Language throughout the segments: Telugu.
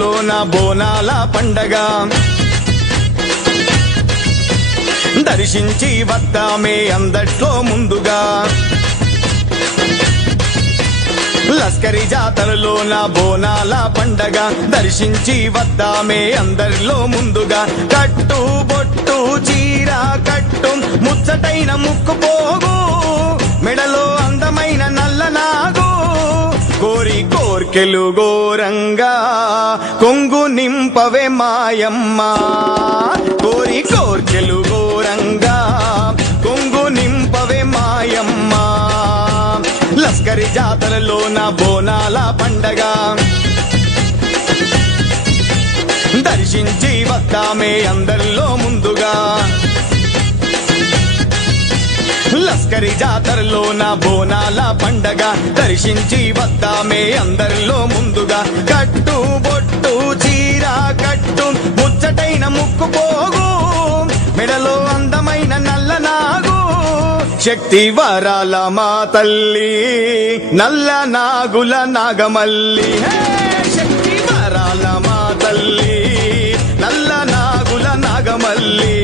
జాతరలోన బోనాల పండగ దర్శించి వద్దామే అందట్లో ముందుగా లస్కరి జాతరలోన బోనాల పండగ దర్శించి వద్దామే అందరిలో ముందుగా కట్టు బొట్టు చీర కట్టు ముచ్చటైన ముక్కు పోగు మెడలో అందమైన నల్లనాగు కోరి కోర్కెలు గోరంగా కొంగు నింపవే మాయమ్మ కోరి కోర్కెలు గోరంగా కొంగు నింపవే మాయమ్మ లస్కరి జాతరలోన బోనాల పండగ దర్శించి వద్దామే అందరిలో ముందుగా లస్కరి జాతరలోన బోనాల పండగ దర్శించి వద్దామే అందరిలో ముందుగా కట్టు బొట్టు చీర కట్టు ముచ్చటైన ముక్కు పోగు మెడలో అందమైన నల్లనాగు శక్తి వరాల మా తల్లి నల్ల నాగుల నాగమల్లి శక్తి వరాల మా తల్లి నల్ల నాగుల నాగమల్లి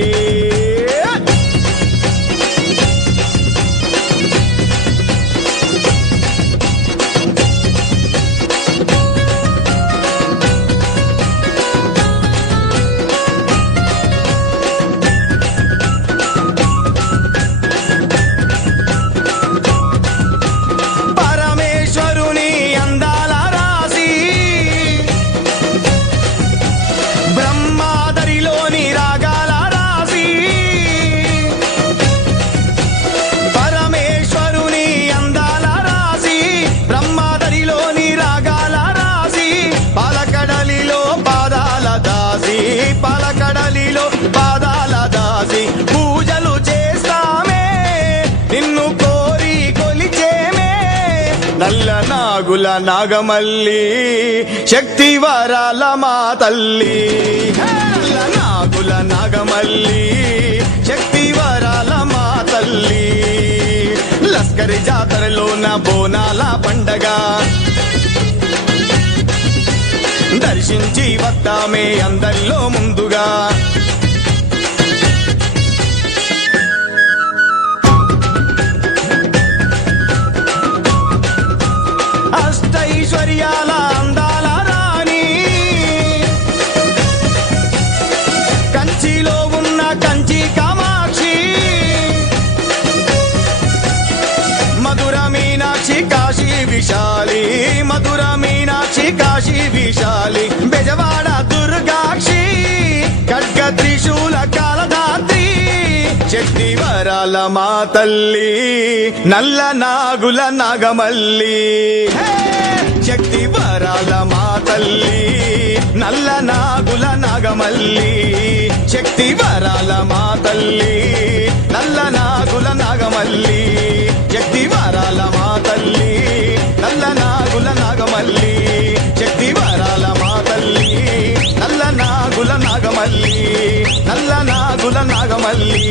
పలకడలిలో పాదాల దాసి పూజలు చేస్తామే నిన్ను కోరి కొలిచేమే నల్ల నాగుల నాగమల్లి శక్తి వరాల మా తల్లి నల్ల నాగుల నాగమల్లి శక్తి వరాల మా తల్లి లస్కరి జాతరలోన బోనాల పండగ దర్శించి వద్దామే అందరిలో ముందుగా అష్టైశ్వర్యాల అందాల రాణి కంచిలో ఉన్న కంచి కామాక్షి మధుర మీనాక్షి కాశీ విశాలి మధుర మీనాక్షి కాశీ విశాలి బెజవాడ దుర్గాక్షి ఖడ్గ త్రిశూల కాలధాత్రి శక్తి వరాల మా తల్లి నల్ల నాగుల నాగమల్లి శక్తి వరాల మా తల్లి నల్ల నాగుల నాగమల్లి శక్తి వరాల మా తల్లి నల్ల నాగుల నాగమల్లి శక్తి వరాల మా తల్లి నల్ల నాగుల నాగమల్లి శక్తి వరాల మా తల్లి నల్ల నాగుల నాగమల్లి నల్ల నాగుల నాగమల్లి